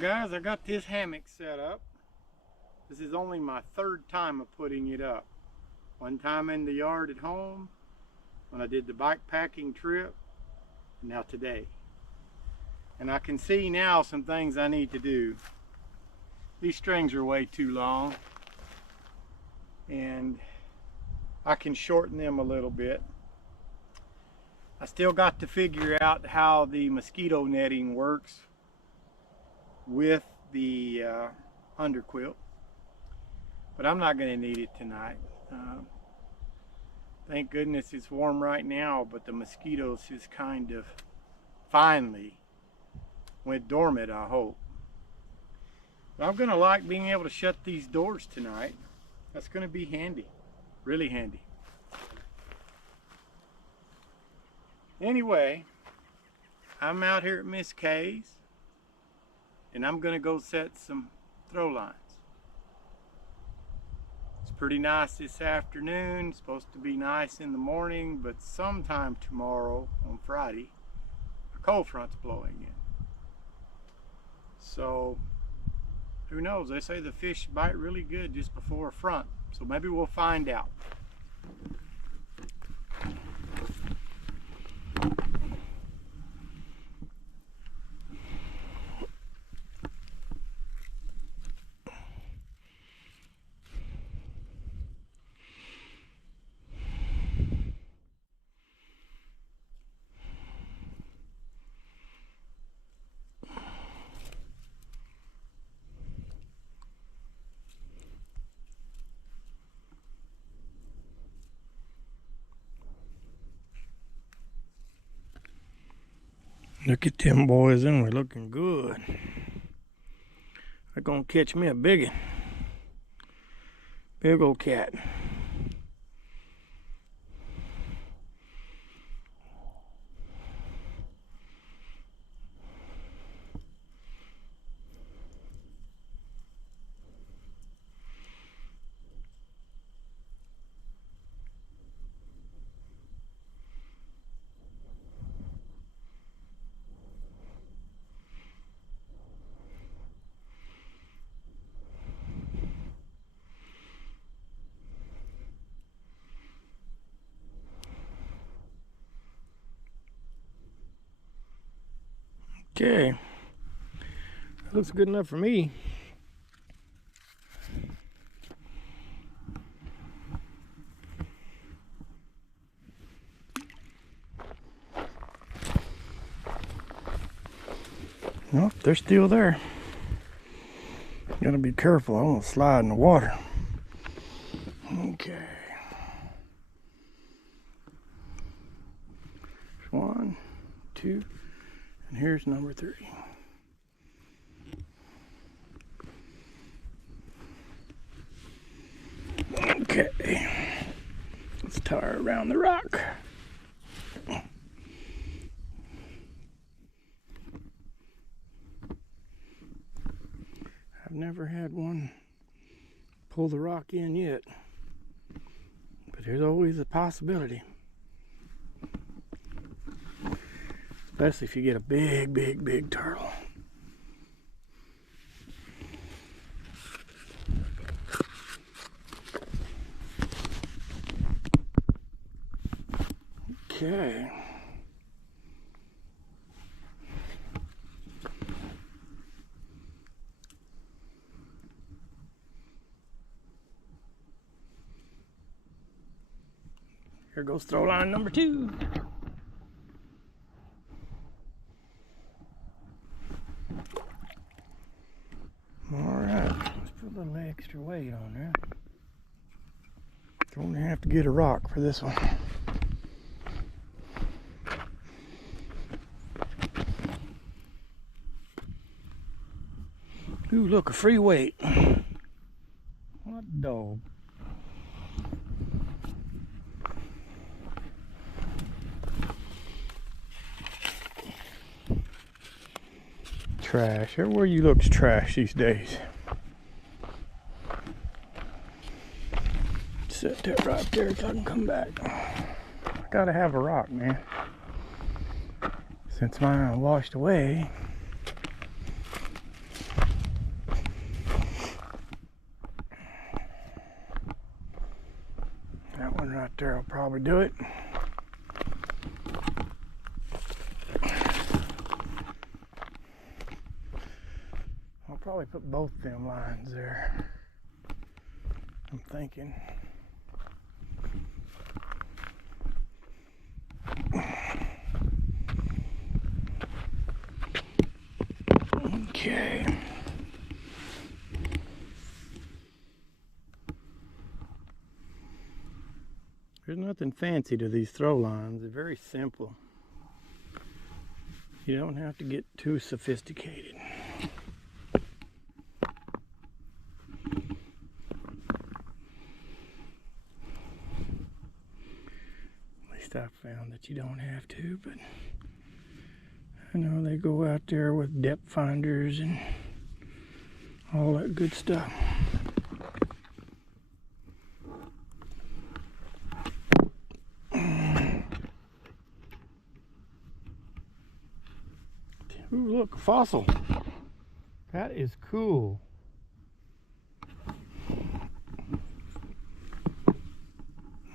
Guys, I got this hammock set up. This is only my third time of putting it up. One time in the yard at home, when I did the bike packing trip, and now today. And I can see now some things I need to do. These strings are way too long, and I can shorten them a little bit. I still got to figure out how the mosquito netting works with the underquilt, but I'm not going to need it tonight. Thank goodness it's warm right now, but the mosquitoes just kind of finally went dormant, I hope. But I'm going to like being able to shut these doors tonight. That's going to be handy, really handy. Anyway, I'm out here at Miss Kay's, and I'm going to go set some throw lines. It's pretty nice this afternoon. It's supposed to be nice in the morning, but sometime tomorrow on Friday, a cold front's blowing in. So who knows? They say the fish bite really good just before a front, so maybe we'll find out. Look at them boys, and we're looking good. They're gonna catch me a big old cat. Okay, that looks good enough for me. Nope, they're still there. Gotta be careful, I won't slide in the water. Okay. One, two. And here's number 3. Okay, let's tie her around the rock. I've never had one pull the rock in yet, but there's always a possibility. Especially if you get a big turtle. Okay. Here goes throw line number 2. Extra weight on there. Only have to get a rock for this one. Ooh, look, a free weight. What a dog. Trash. Everywhere you look's trash these days. Set that right there so I can come back. I gotta have a rock, man. Since mine washed away, That one right there will probably do it. I'll probably put both them lines there, I'm thinking. Okay. There's nothing fancy to these throw lines. They're very simple. You don't have to get too sophisticated. At least I found that you don't have to, but I know they go out there with depth finders and all that good stuff. Ooh, look, a fossil. That is cool.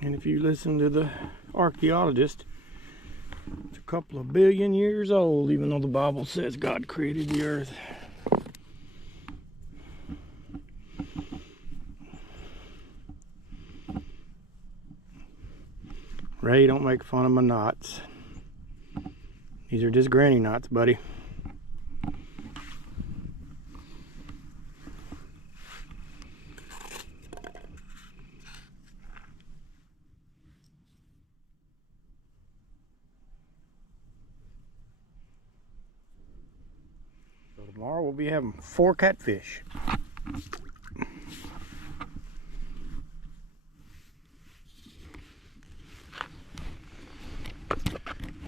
And if you listen to the archaeologist, it's a couple of billion years old, even though the Bible says God created the earth. Ray, don't make fun of my knots. These are just granny knots, buddy. So tomorrow we'll be having 4 catfish.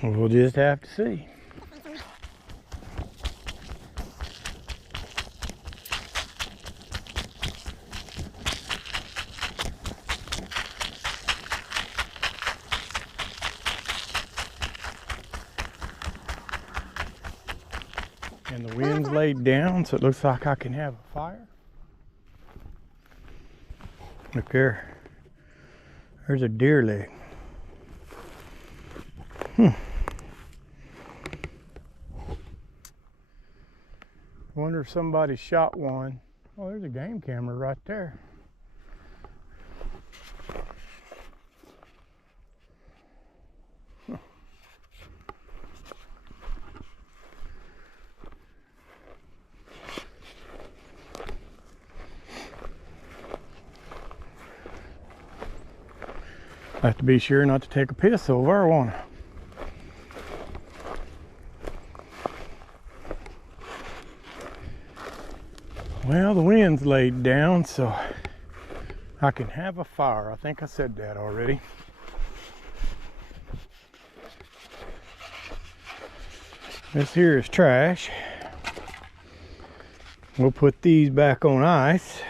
We'll just have to see. And the wind's laid down, so it looks like I can have a fire. Look there. There's a deer leg. Wonder if somebody shot one. Oh, there's a game camera right there. I have to be sure not to take a piss over, won't I? Well, the wind's laid down, so I can have a fire. I think I said that already. This here is trash. We'll put these back on ice.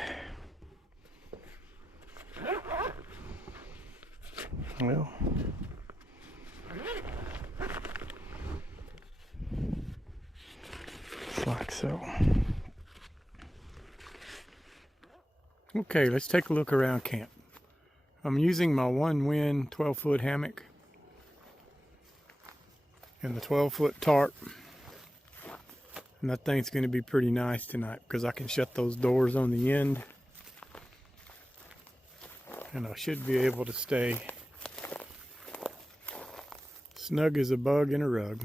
Well, it's like so. Okay, let's take a look around camp. I'm using my one wind 12-foot hammock and the 12-foot tarp. And that thing's going to be pretty nice tonight because I can shut those doors on the end. And I should be able to stay snug as a bug in a rug.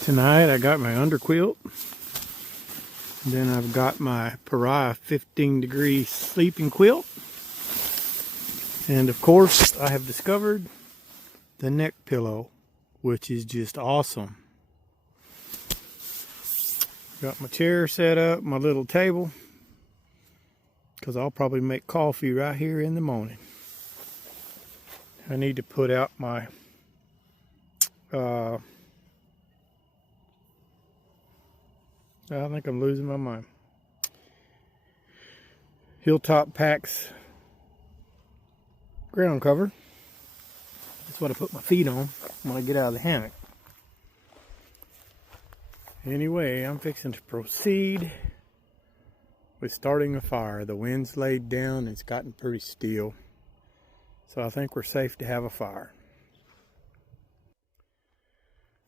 Tonight I got my underquilt. Then I've got my Pariah 15-degree sleeping quilt. And of course I have discovered the neck pillow, which is just awesome. Got my chair set up, my little table, because I'll probably make coffee right here in the morning. I need to put out my I think I'm losing my mind. Hilltop Packs ground cover. That's what I put my feet on when I get out of the hammock. Anyway, I'm fixing to proceed with starting a fire. The wind's laid down, it's gotten pretty still. So I think we're safe to have a fire.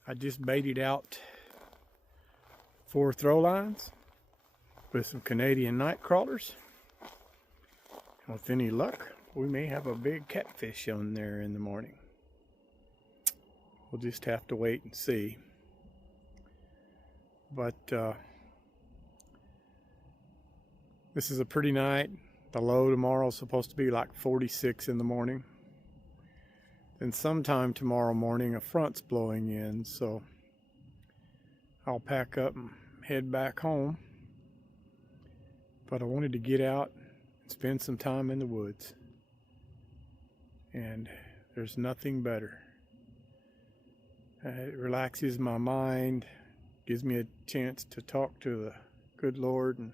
I just baited out 4 throw lines with some Canadian night crawlers. With any luck, we may have a big catfish on there in the morning. We'll just have to wait and see. But this is a pretty night. The low tomorrow is supposed to be like 46 in the morning. And sometime tomorrow morning a front's blowing in, so I'll pack up and head back home. But I wanted to get out and spend some time in the woods. And there's nothing better. It relaxes my mind, gives me a chance to talk to the good Lord and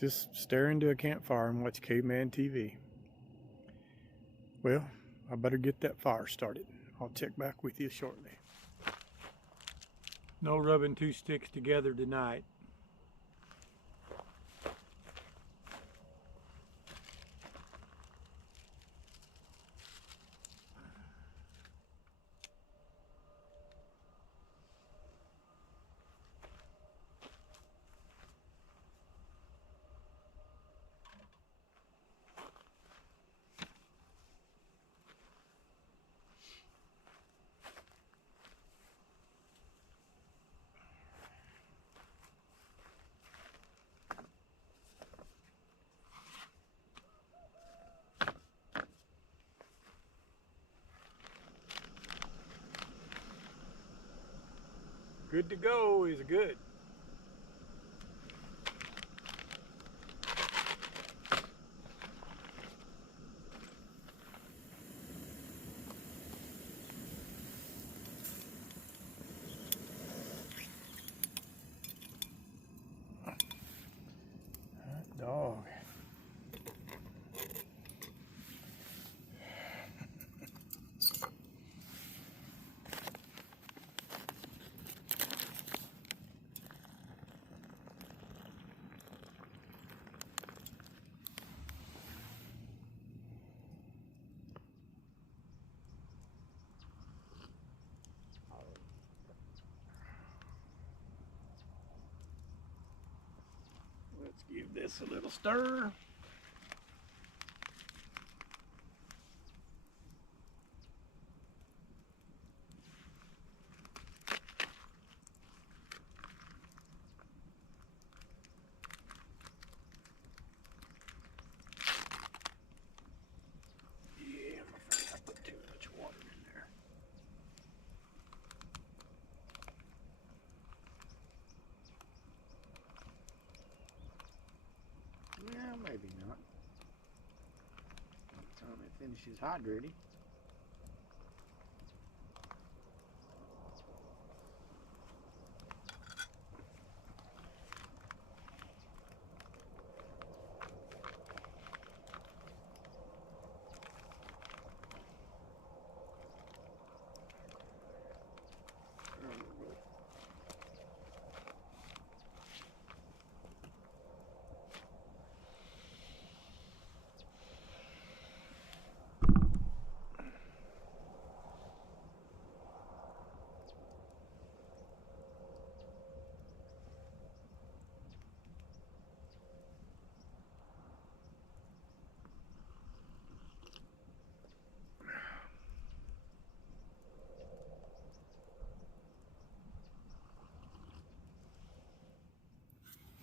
just stare into a campfire and watch Caveman TV. Well, I better get that fire started. I'll check back with you shortly. No rubbing 2 sticks together tonight. Good to go is good. That dog. Let's give this a little stir. Yeah, I'm afraid I put too much water in there. Yeah, maybe not. By the time it finishes hydrating.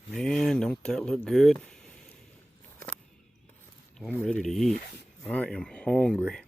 Man, don't that look good? I'm ready to eat. I am hungry.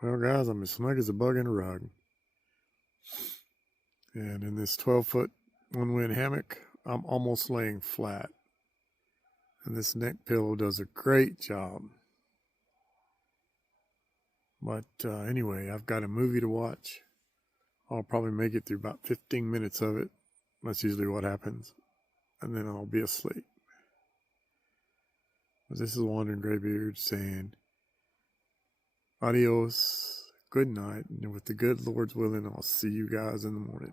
Well, guys, I'm as snug as a bug in a rug. And in this 12-foot one-wind hammock, I'm almost laying flat. And this neck pillow does a great job. But anyway, I've got a movie to watch. I'll probably make it through about 15 minutes of it. That's usually what happens. And then I'll be asleep. But this is Wandering Graybeard saying adios, good night, and with the good Lord's willing, I'll see you guys in the morning.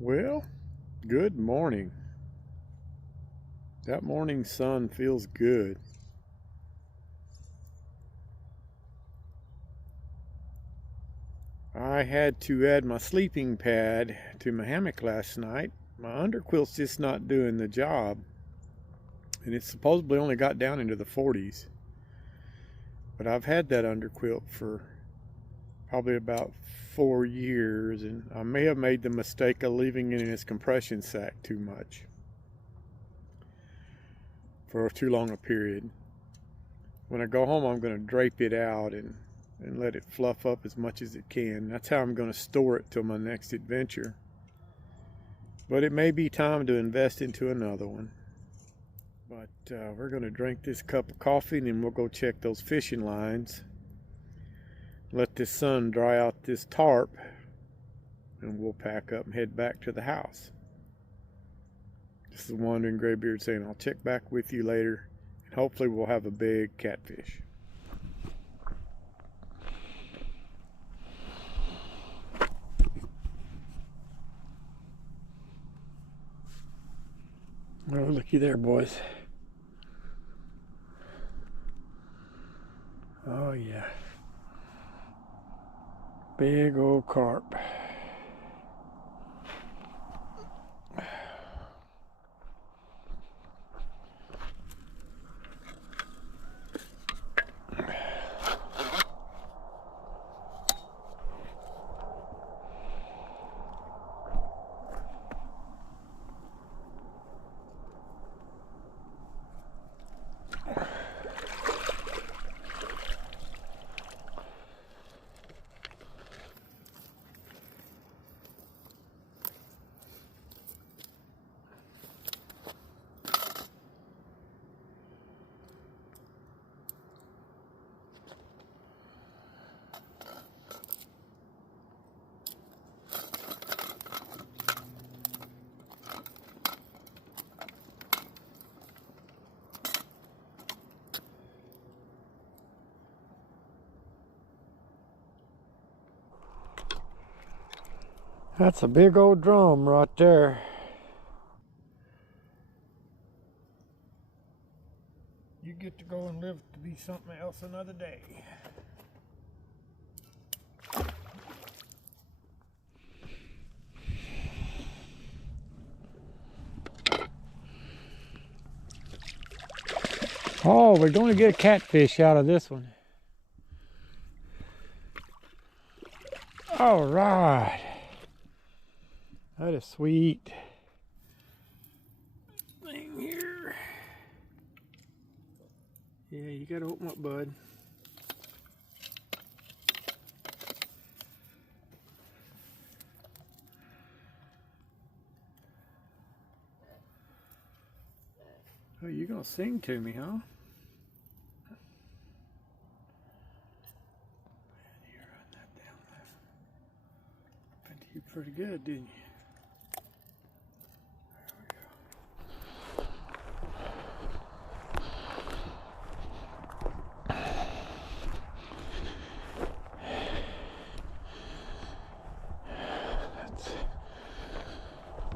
Well, good morning. That morning sun feels good. I had to add my sleeping pad to my hammock last night. My underquilt's just not doing the job, and it supposedly only got down into the 40s. But I've had that underquilt for probably about 4 years, and I may have made the mistake of leaving it in its compression sack too much for too long a period. When I go home, I'm going to drape it out and let it fluff up as much as it can. That's how I'm going to store it till my next adventure. But it may be time to invest into another one. But we're going to drink this cup of coffee, and then we'll go check those fishing lines. Let this sun dry out this tarp, and we'll pack up and head back to the house. This is Wandering Graybeard saying I'll check back with you later, and hopefully we'll have a big catfish. Oh, looky there, boys. Oh, yeah. Big old carp. That's a big old drum right there. You get to go and live to be something else another day. Oh, we're going to get a catfish out of this one. All right. That is sweet. Thing here. Yeah, you gotta open up, bud. Oh, you're gonna sing to me, huh? You run that down there. Bet you pretty good, didn't you?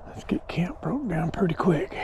Let's get camp broke down pretty quick.